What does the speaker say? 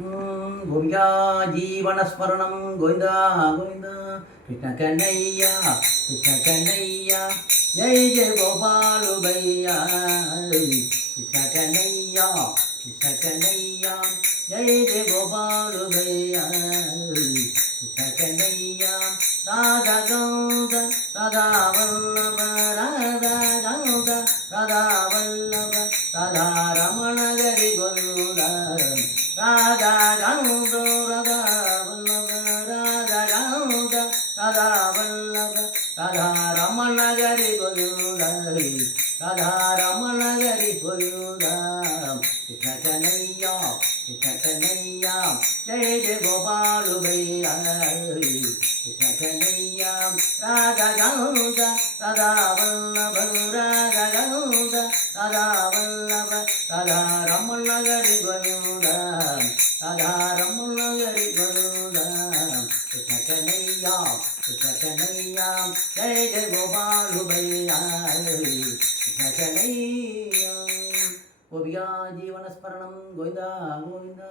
గోవిందా జీవనస్మరణం గోవిందా గోవింద. కృష్ణ కన్నయ్య కృష్ణ కన్నయ్య జై జయ గోపాలు భయ్యా. కృష్ణ కన్నయ్య కృష్ణ కన్నయ్య జై జయ గోపాలు భయ్యా. కృష్ణ కన్నయ్య రాధా గౌద రాధా వల్లభ రాధా గౌద రాధా వల్లభ రాధా రమణ గరి గోవింద. రాధా గౌద రాధా వల్లభ రాధా గౌద రాధా వల్లభ రాధా రమణ గరి గోవింద రాధా రమణ గరి గోవింద కృష్ణ కనయ్య కృష్ణ కనయ్య జయ జయ గోపాలు భయ్యా కృష్ణ కనయ్య రాధా గౌద రాధా వల్లభ రాధా గౌద రాధా వల్లభ రాధా రమణ గరి గోవింద రాధా గరి గోవింద కృష్ణ కనయ్య కృష్ణ కనయ్య జయ జయ గోపాలు భయ్యా కృష్ణ కనయ్య గోపికా జీవన స్మరణం గోవిందా గోవిందా.